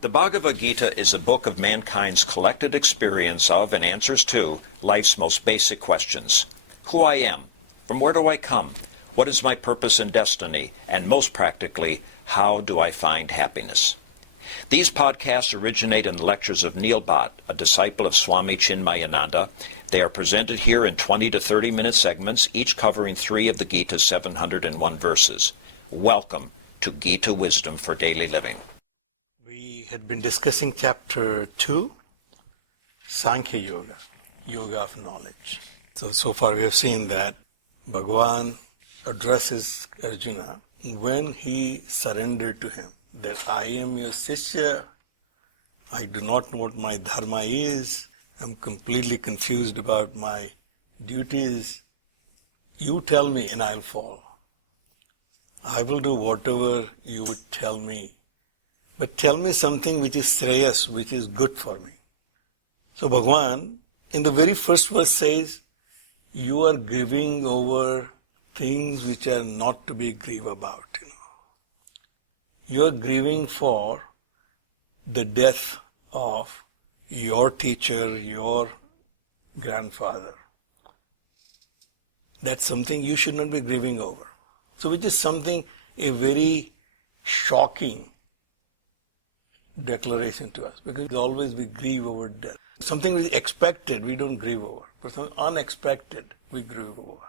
The Bhagavad Gita is a book of mankind's collected experience of and answers to life's most basic questions. Who I am, from where do I come, what is my purpose and destiny, and most practically, how do I find happiness? These podcasts originate in the lectures of Neil Bhatt, a disciple of Swami Chinmayananda. They are presented here in 20 to 30-minute segments, each covering 3 of the Gita's 701 verses. Welcome to Gita Wisdom for Daily Living. We had been discussing chapter 2, Sankhya Yoga, Yoga of Knowledge. So far we have seen that Bhagavan addresses Arjuna when he surrendered to him, that I am your Shishya, I do not know what my dharma is, I'm completely confused about my duties, you tell me and I'll follow. I will do whatever you would tell me. But tell me something which is sreyas, which is good for me. So Bhagavan, in the very first verse says, you are grieving over things which are not to be grieved about. You are grieving for the death of your teacher, your grandfather. That's something you should not be grieving over. So which is something, a very shocking declaration to us, because always we grieve over death. Something which is expected, we don't grieve over. But something unexpected, we grieve over.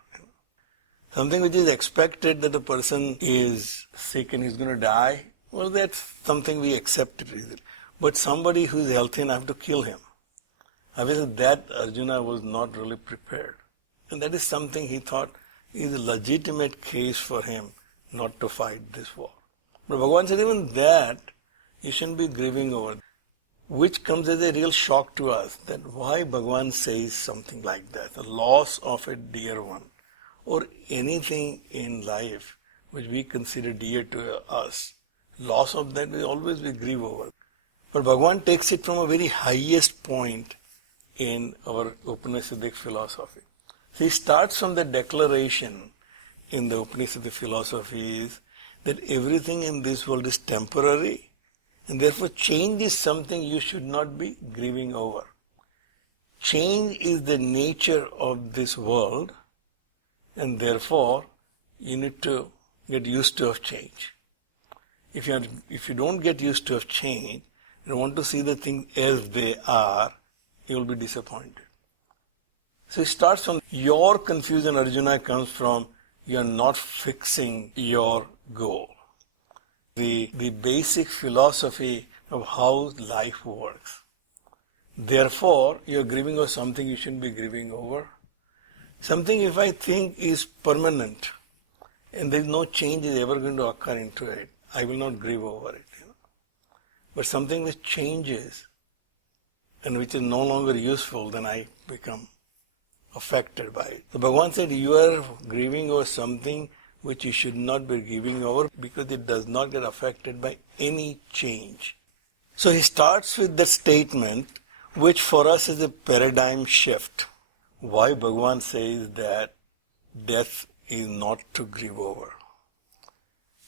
Something which is expected, that a person is sick and he's going to die, well, that's something we accept it easily. But somebody who is healthy enough to kill him, obviously that Arjuna was not really prepared. And that is something he thought is a legitimate case for him not to fight this war. But Bhagavan said even that you shouldn't be grieving over, which comes as a real shock to us, that why Bhagavan says something like that, the loss of a dear one, or anything in life which we consider dear to us, loss of that will always be grieve over. But Bhagavan takes it from a very highest point in our Upanishadic philosophy. So he starts from the declaration in the Upanishadic philosophy is that everything in this world is temporary, and therefore change is something you should not be grieving over. Change is the nature of this world, and therefore you need to get used to of change. If you don't get used to of change, and want to see the things as they are, you will be disappointed. So it starts from your confusion, Arjuna, comes from you are not fixing your goal. The basic philosophy of how life works. Therefore, you are grieving over something you shouldn't be grieving over. Something if I think is permanent and there is no change is ever going to occur into it, I will not grieve over it. But something which changes and which is no longer useful, then I become affected by it. So Bhagavan said you are grieving over something which you should not be grieving over because it does not get affected by any change. So he starts with the statement which for us is a paradigm shift. Why Bhagavan says that death is not to grieve over.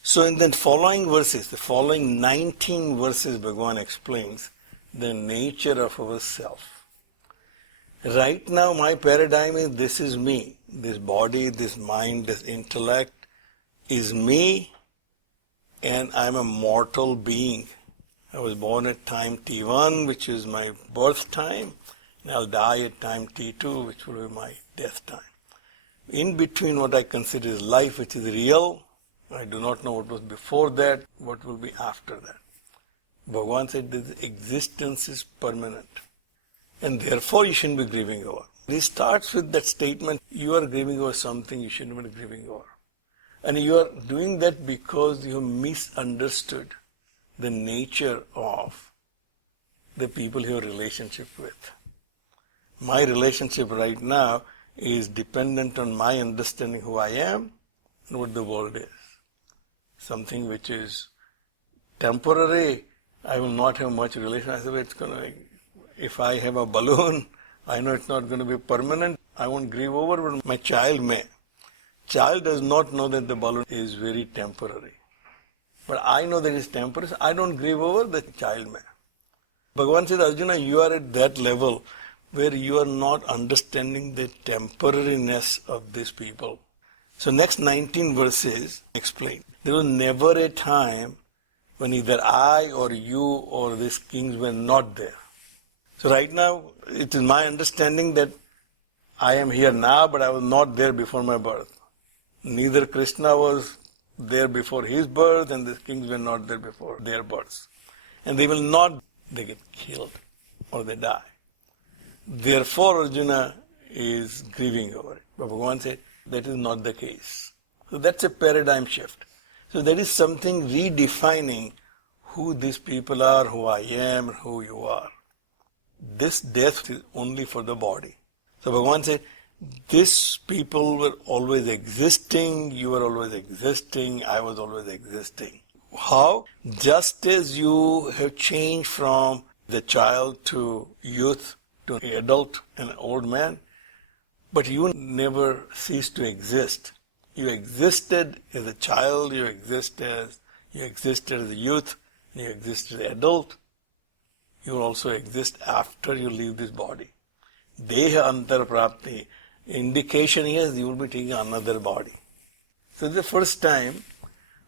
So in the following verses, the following 19 verses, Bhagavan explains the nature of our self. Right now my paradigm is this is me. This body, this mind, this intellect is me, and I'm a mortal being. I was born at time T1, which is my birth time, and I'll die at time T2, which will be my death time. In between what I consider is life, which is real, I do not know what was before that, what will be after that. Bhagavan said this existence is permanent, and therefore you shouldn't be grieving over. He starts with that statement, you are grieving over something you shouldn't be grieving over. And you are doing that because you have misunderstood the nature of the people you have a relationship with. My relationship right now is dependent on my understanding who I am and what the world is. Something which is temporary, I will not have much relation. I say, if I have a balloon, I know it's not going to be permanent. I won't grieve over, but my child may. Child does not know that the balloon is very temporary. But I know that it's temporary, so I don't grieve over the child may. Bhagavan says, Arjuna, you are at that level where you are not understanding the temporariness of these people. So next 19 verses explain. There was never a time when either I or you or these kings were not there. So right now, it is my understanding that I am here now, but I was not there before my birth. Neither Krishna was there before his birth, and the kings were not there before their births. And they will not, they get killed or they die. Therefore, Arjuna is grieving over it. But Bhagavan said, that is not the case. So that's a paradigm shift. So that is something redefining who these people are, who I am, who you are. This death is only for the body. So Bhagavan said, these people were always existing, you were always existing, I was always existing. How? Just as you have changed from the child to youth, to adult and old man, but you never ceased to exist. You existed as a child, you existed as a youth, you exist as an adult. You will also exist after you leave this body. Deha antar prapti. Indication is you will be taking another body. So the first time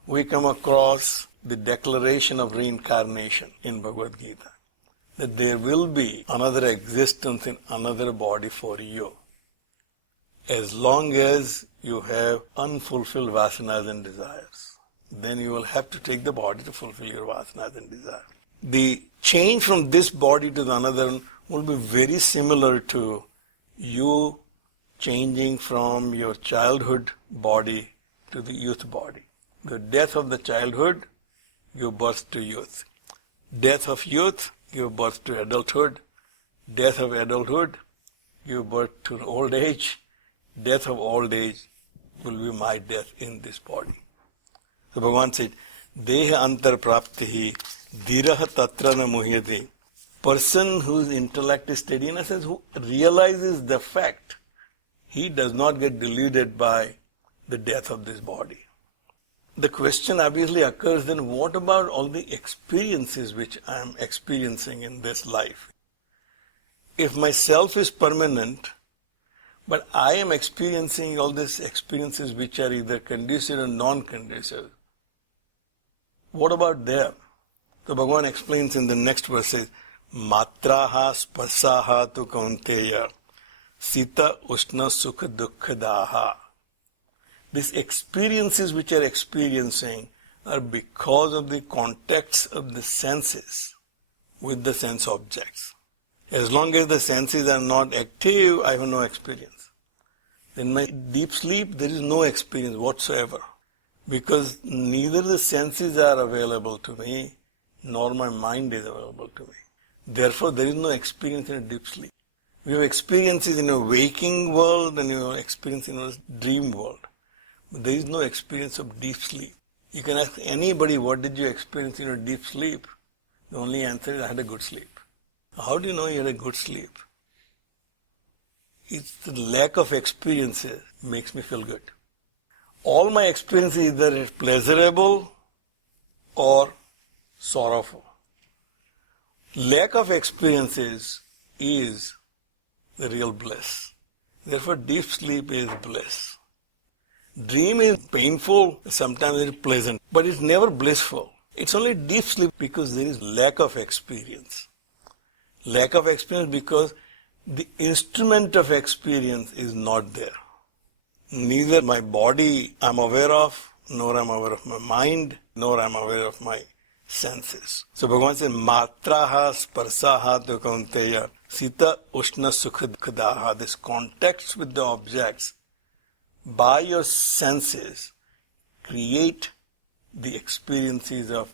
we come across the declaration of reincarnation in Bhagavad Gita, that there will be another existence in another body for you, as long as you have unfulfilled vasanas and desires. Then you will have to take the body to fulfill your vasanas and desires. The change from this body to the another will be very similar to you changing from your childhood body to the youth body. The death of the childhood, you birth to youth. Death of youth, you birth to adulthood. Death of adulthood, you birth to old age. Death of old age will be my death in this body. So Bhagavan said, Deha antar praptihi dhiraha tatra na muhyate. Person whose intellect is steady, in a sense, who realizes the fact, he does not get deluded by the death of this body. The question obviously occurs then, what about all the experiences which I am experiencing in this life? If my self is permanent, but I am experiencing all these experiences which are either conducive or non-conducive, what about them? So Bhagavan explains in the next verses, Matraha sparsaha tu kaunteya sita ushna sukha dukkha daha. These experiences which are experiencing are because of the context of the senses with the sense objects. As long as the senses are not active, I have no experience. In my deep sleep, there is no experience whatsoever, because neither the senses are available to me, nor my mind is available to me. Therefore, there is no experience in a deep sleep. We have experiences in a waking world and you have experience in a dream world. But there is no experience of deep sleep. You can ask anybody, what did you experience in your deep sleep? The only answer is, I had a good sleep. How do you know you had a good sleep? It's the lack of experiences makes me feel good. All my experiences either pleasurable or sorrowful. Lack of experiences is the real bliss. Therefore, deep sleep is bliss. Dream is painful, sometimes it is pleasant, but it's never blissful. It's only deep sleep because there is lack of experience. Lack of experience because the instrument of experience is not there. Neither my body I'm aware of, nor I'm aware of my mind, nor I'm aware of my senses. So Bhagavan says, Matraha sparsaha tu kaunteya sita ushna sukha dukkha. This contact with the objects by your senses create the experiences of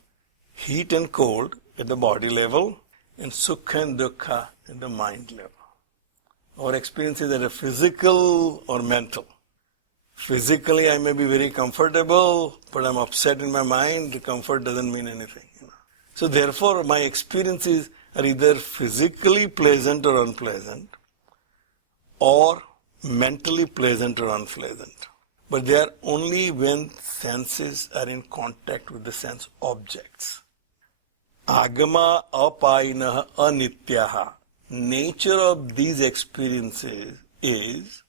heat and cold at the body level and sukha and dukkha at the mind level. Our experiences are physical or mental. Physically, I may be very comfortable, but I'm upset in my mind. The comfort doesn't mean anything. So therefore, my experiences are either physically pleasant or unpleasant, or mentally pleasant or unpleasant. but they are only when senses are in contact with the sense objects. Agama apayinah anityaha. Nature of these experiences is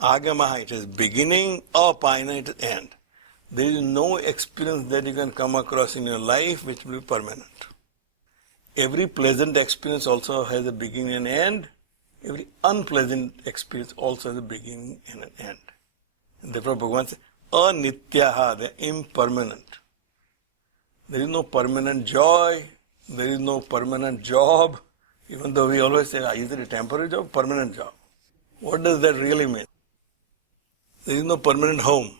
agama, it is beginning, apayinah, it is end. There is no experience that you can come across in your life which will be permanent. Every pleasant experience also has a beginning and end. Every unpleasant experience also has a beginning and an end. And therefore Bhagavan says, anityaha, they are impermanent. There is no permanent joy, there is no permanent job, even though we always say, is it a temporary job, permanent job? What does that really mean? There is no permanent home.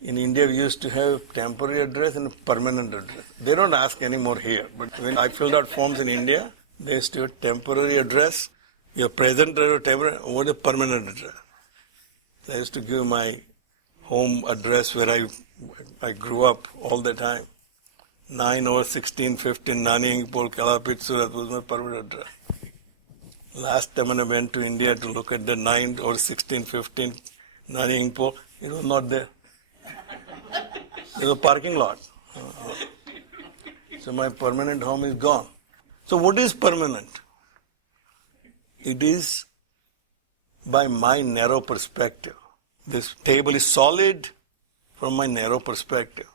In India, we used to have temporary address and permanent address. They don't ask anymore here. But when I filled out forms in India, they used to have temporary address, your present address, temporary, what is permanent address? I used to give my home address where I grew up all the time. 9/16/15 Naniyangpol, Kalapit, Surat was my permanent address. Last time when I went to India to look at the 9/16/15 Naniyangpol, it was not there. There's a parking lot. So my permanent home is gone. So what is permanent? It is by my narrow perspective. This table is solid from my narrow perspective.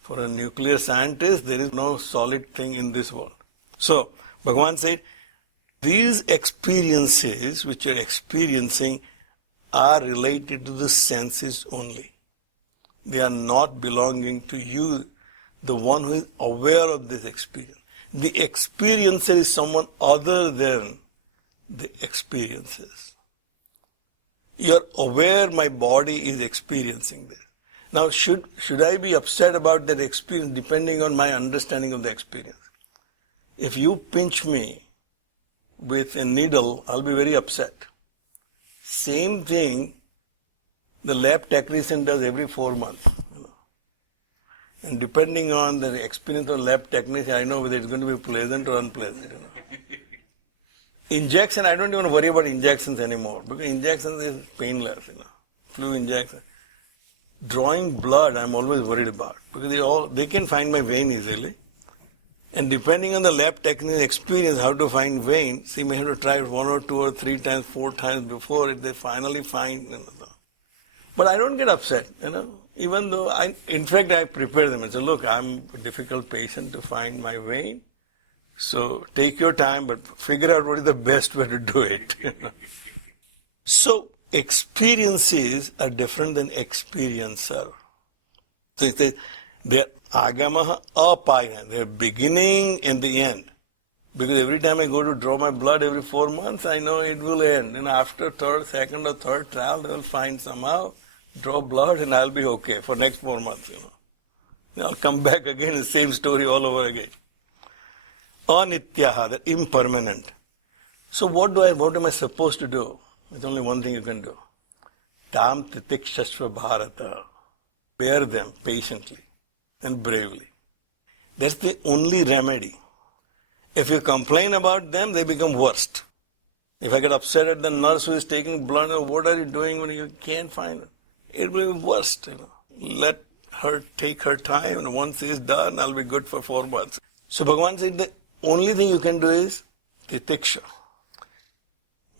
For a nuclear scientist, there is no solid thing in this world. So Bhagavan said, these experiences which you are experiencing are related to the senses only. They are not belonging to you, the one who is aware of this experience. The experiencer is someone other than the experiences. You are aware my body is experiencing this. Now, should I be upset about that experience depending on my understanding of the experience? If you pinch me with a needle, I'll be very upset. Same thing the lab technician does every 4 months. And depending on the experience of lab technician, I know whether it's going to be pleasant or unpleasant. Injection, I don't even worry about injections anymore because injections is painless. Flu injection. Drawing blood, I'm always worried about because they can find my vein easily. And depending on the lab technician's experience how to find veins, he may have to try it 1 or 2 or 3 times, 4 times before they finally find. But I don't get upset, even though in fact I prepare them and say, look, I'm a difficult patient to find my vein, so take your time, but figure out what is the best way to do it. So experiences are different than experiencer. So it says, they're agamaha apayana, they're beginning and the end. Because every time I go to draw my blood every 4 months, I know it will end. And after second or third trial, they will find somehow, draw blood and I'll be okay for next 4 months. I'll come back again, the same story all over again. Anityaha, the impermanent. So what am I supposed to do? There's only one thing you can do. Tam titikshashva bharata. Bear them patiently and bravely. That's the only remedy. If you complain about them, they become worst. If I get upset at the nurse who is taking blood, what are you doing when you can't find it? It will be worst. Let her take her time, and once it's done, I'll be good for 4 months. So Bhagavan said the only thing you can do is titiksha.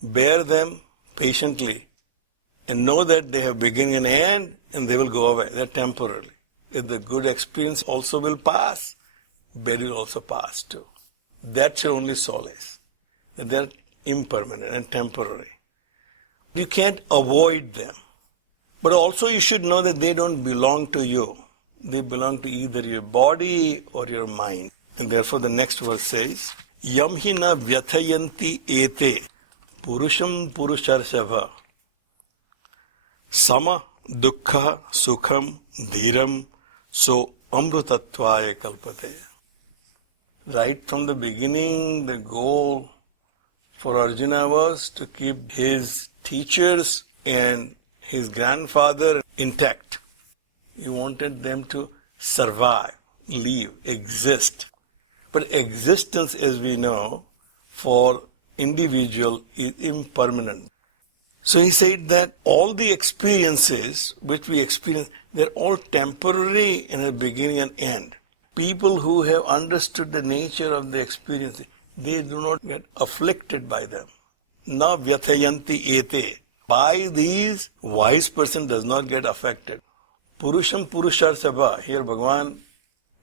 Bear them patiently and know that they have beginning and end and they will go away. They're temporarily. If the good experience also will pass, bad will also pass too. That's your only solace. That they're impermanent and temporary. You can't avoid them. But also you should know that they don't belong to you. They belong to either your body or your mind. And therefore the next verse says, Yam hi na vyathayanti ete purusham purusharshabha sama dukkha sukham dhiram so amrutatvaya kalpate. Right from the beginning, the goal for Arjuna was to keep his teachers and his grandfather intact. He wanted them to survive, live, exist. But existence, as we know, for individual is impermanent. So he said that all the experiences which we experience, they're all temporary in a beginning and end. People who have understood the nature of the experience, they do not get afflicted by them. Na vyathayanti ete. By these, wise person does not get affected. Purusham Purusharsabha. Here Bhagavan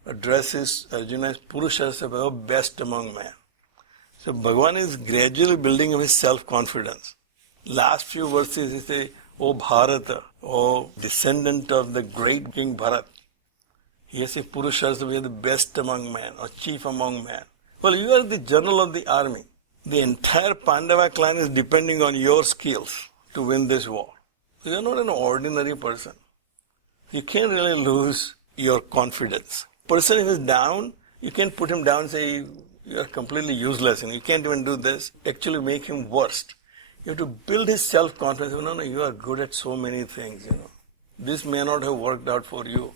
addresses Arjuna as Purusharsabha, best among men. So Bhagavan is gradually building up his self-confidence. Last few verses he says, O Bharata, O descendant of the great King Bharat. He says Purusharsabha, you are the best among men, or chief among men. Well, you are the general of the army. The entire Pandava clan is depending on your skills to win this war. So you are not an ordinary person. You can't really lose your confidence. Person who is down, you can't put him down and say, you are completely useless and you can't even do this. Actually make him worst. You have to build his self-confidence. No, you are good at so many things, This may not have worked out for you,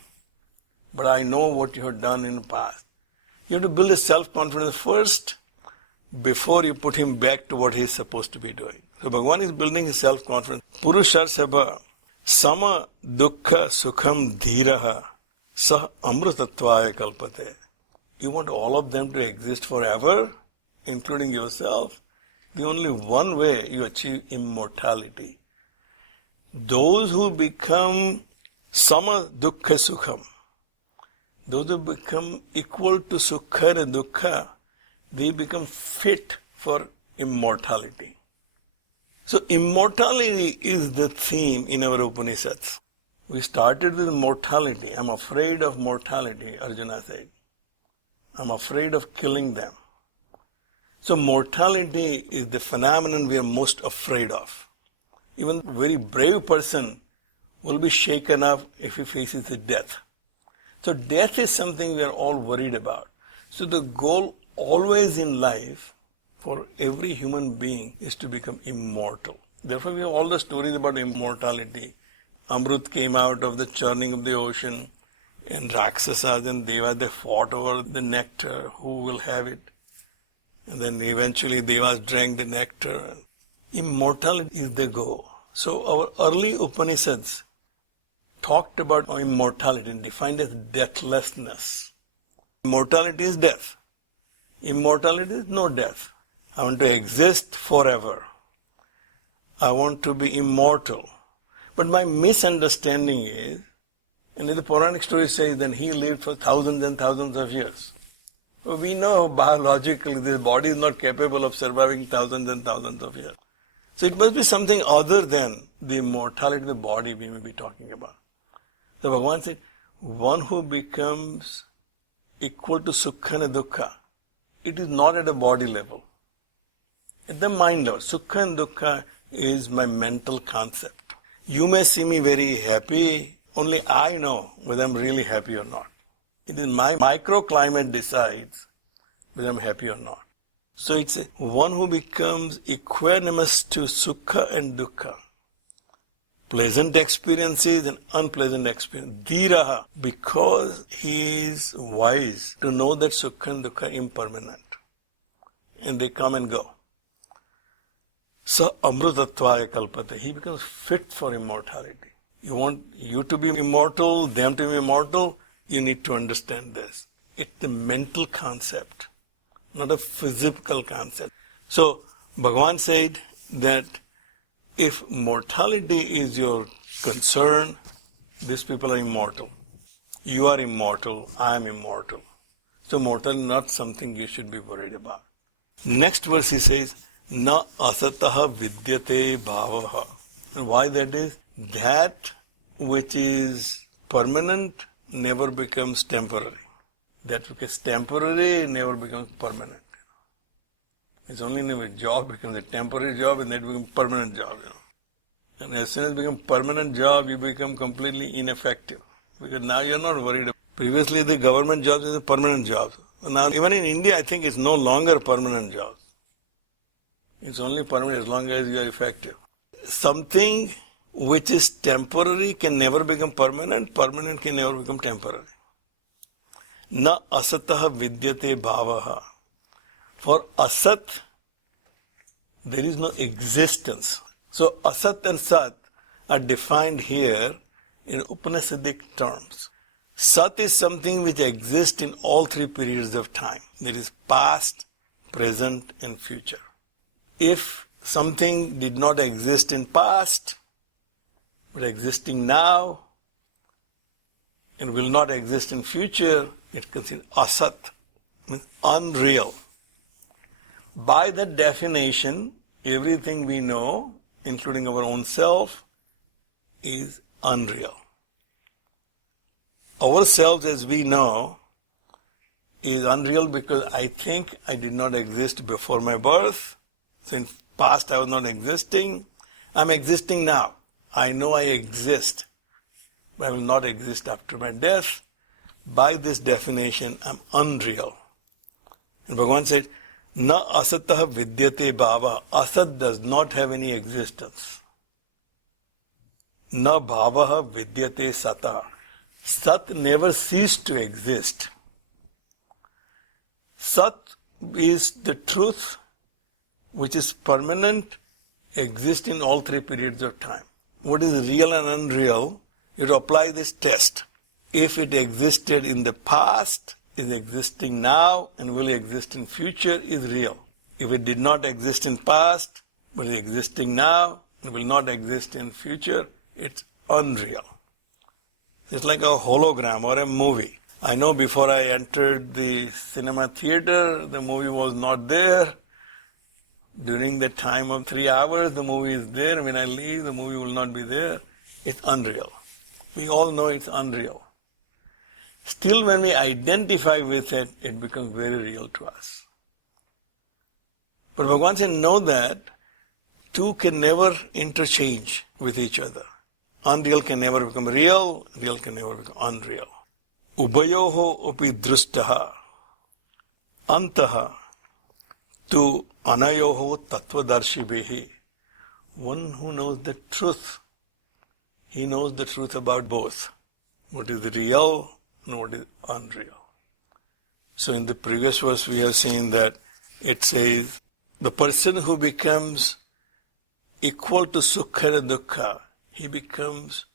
but I know what you have done in the past. You have to build his self-confidence first before you put him back to what he is supposed to be doing. So Bhagavan is building his self-confidence. Purusharsabha sama dukkha sukham dhiraha sah amrutatvaya kalpate. You want all of them to exist forever, including yourself? The only one way you achieve immortality. Those who become sama dukkha sukham, those who become equal to sukha and dukkha, they become fit for immortality. So immortality is the theme in our Upanishads. We started with mortality. I'm afraid of mortality, Arjuna said. I'm afraid of killing them. So mortality is the phenomenon we are most afraid of. Even a very brave person will be shaken up if he faces a death. So death is something we are all worried about. So the goal always in life for every human being is to become immortal. Therefore we have all the stories about immortality. Amrut came out of the churning of the ocean, and Rakshasas and Devas, they fought over the nectar, who will have it. And then eventually Devas drank the nectar. Immortality is the goal. So our early Upanishads talked about immortality and defined as deathlessness. Immortality is death. Immortality is no death. I want to exist forever. I want to be immortal. But my misunderstanding is, and the Puranic story says that he lived for thousands and thousands of years. So we know biologically this body is not capable of surviving thousands and thousands of years. So it must be something other than the immortality of the body we may be talking about. So Bhagavan said, one who becomes equal to sukha and dukkha, it is not at a body level. At the mind level, sukha and dukkha is my mental concept. You may see me very happy, only I know whether I'm really happy or not. It is my microclimate decides whether I'm happy or not. So it's one who becomes equanimous to sukha and dukkha. Pleasant experiences and unpleasant experiences. Dhiraha, because he is wise to know that sukha and dukkha are impermanent. And they come and go. Sa amrutatvaya kalpate. He becomes fit for immortality. You want you to be immortal, them to be immortal, you need to understand this. It's the mental concept, not a physical concept. So Bhagavan said that if mortality is your concern, these people are immortal. You are immortal, I am immortal. So mortality is not something you should be worried about. Next verse he says, Na asataha vidyate bhavaha. And why that is? That which is permanent never becomes temporary. That which is temporary never becomes permanent. It's only when a job becomes a temporary job and that becomes a permanent job. And as soon as it becomes a permanent job, you become completely ineffective. Because now you're not worried. Previously the government jobs is a permanent job. Now even in India I think it's no longer permanent jobs. It's only permanent as long as you are effective. Something which is temporary can never become permanent, permanent can never become temporary. Na asataha vidyate bhavaha. For asat, there is no existence. So Asat and Sat are defined here in Upanishadic terms. Sat is something which exists in all three periods of time. There is past, present and future. If something did not exist in past, but existing now, and will not exist in future, it's considered asat, means unreal. By that definition, everything we know, including our own self, is unreal. Ourselves as we know is unreal because I think I did not exist before my birth. So in past I was not existing. I'm existing now. I know I exist, but I will not exist after my death. By this definition, I'm unreal. And Bhagavan said, Na asatah vidyate bhava. Asat does not have any existence. Na bhavaha vidyate sata. Sat never ceased to exist. Sat is the truth which is permanent, exists in all three periods of time. What is real and unreal? You apply this test. If it existed in the past, is existing now, and will exist in future, is real. If it did not exist in past, but is existing now, and will not exist in future, it's unreal. It's like a hologram or a movie. I know before I entered the cinema theater, the movie was not there. During the time of 3 hours, the movie is there. When I leave, the movie will not be there. It's unreal. We all know it's unreal. Still, when we identify with it, it becomes very real to us. But Bhagavan said, know that two can never interchange with each other. Unreal can never become real, real can never become unreal. Ubayoho upi drustaha antaha tu anayoho tattvadarshibhehi. One who knows the truth, he knows the truth about both. What is real and what is unreal. So in the previous verse we have seen that it says, the person who becomes equal to sukha and dukkha, he becomes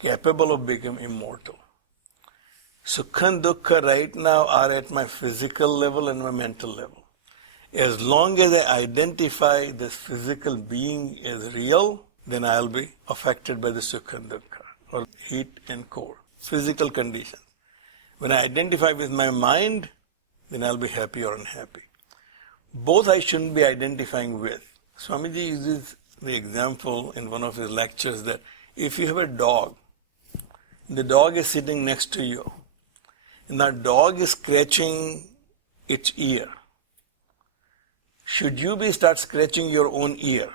capable of becoming immortal. Sukha and dukkha right now are at my physical level and my mental level. As long as I identify this physical being as real, then I'll be affected by the sukha and dukkha, or heat and cold, physical conditions. When I identify with my mind, then I'll be happy or unhappy. Both I shouldn't be identifying with. Swamiji uses the example in one of his lectures that if you have a dog, the dog is sitting next to you, and that dog is scratching its ear. Should you start scratching your own ear?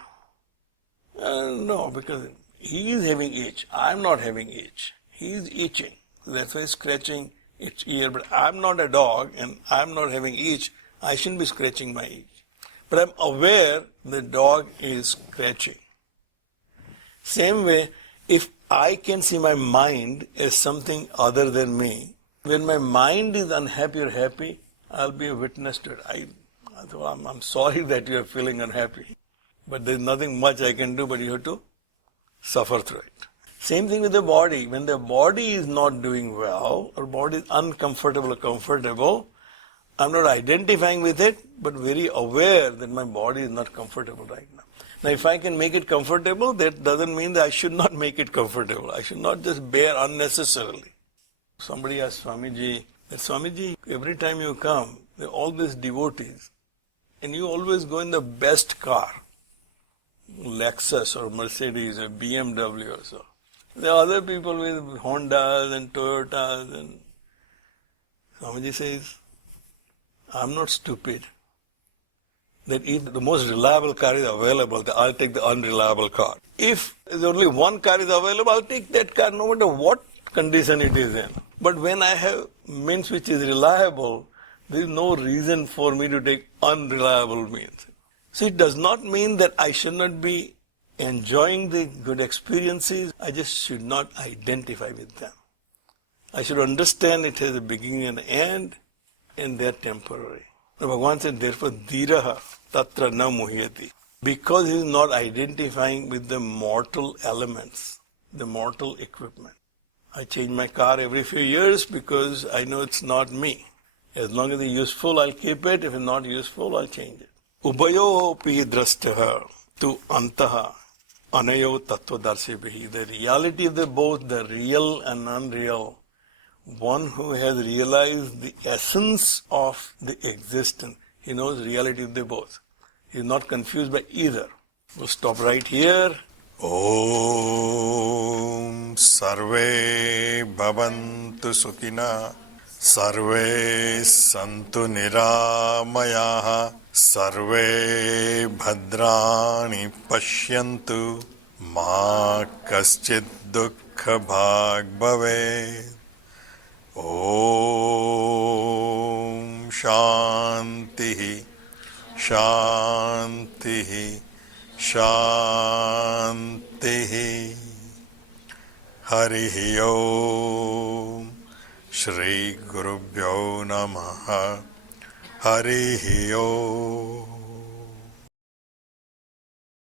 No, because he is having itch. I'm not having itch. He is itching. That's why he's scratching its ear. But I'm not a dog and I'm not having itch. I shouldn't be scratching my itch. But I'm aware the dog is scratching. Same way, if I can see my mind as something other than me, when my mind is unhappy or happy, I'll be a witness to it. I'm sorry that you are feeling unhappy. But there's nothing much I can do, but you have to suffer through it. Same thing with the body. When the body is not doing well, or body is uncomfortable or comfortable, I'm not identifying with it, but very aware that my body is not comfortable right now. Now, if I can make it comfortable, that doesn't mean that I should not make it comfortable. I should not just bear unnecessarily. Somebody asked Swamiji, that Swamiji, every time you come, there are all these devotees, and you always go in the best car, Lexus or Mercedes or BMW or so. There are other people with Hondas and Toyotas, and Swamiji says, I'm not stupid. That if the most reliable car is available, then I'll take the unreliable car. If there's only one car is available, I'll take that car no matter what condition it is in. But when I have means which is reliable, there is no reason for me to take unreliable means. So it does not mean that I should not be enjoying the good experiences. I just should not identify with them. I should understand it has a beginning and end, and they are temporary. Now Bhagavan said, therefore, dhiraha tatra na muhyati. because he is not identifying with the mortal elements, the mortal equipment. I change my car every few years because I know it's not me. As long as it's useful, I'll keep it. If it's not useful, I'll change it. Ubayo pi drastaha tu antaha anayo tattvadarshibhi. The reality of the both, the real and unreal, one who has realized the essence of the existence, he knows the reality of the both. He is not confused by either. We'll stop right here. Om Sarve Bhavantu Sukhina Sarve Santu Niramayaha Sarve Bhadrani Pashyantu Ma Kaschid Dukkha Bhag Bhave. Om Shanti Shanti Shanti. Harihi Om. Shri Gurubhyo Namaha. Harihi Om.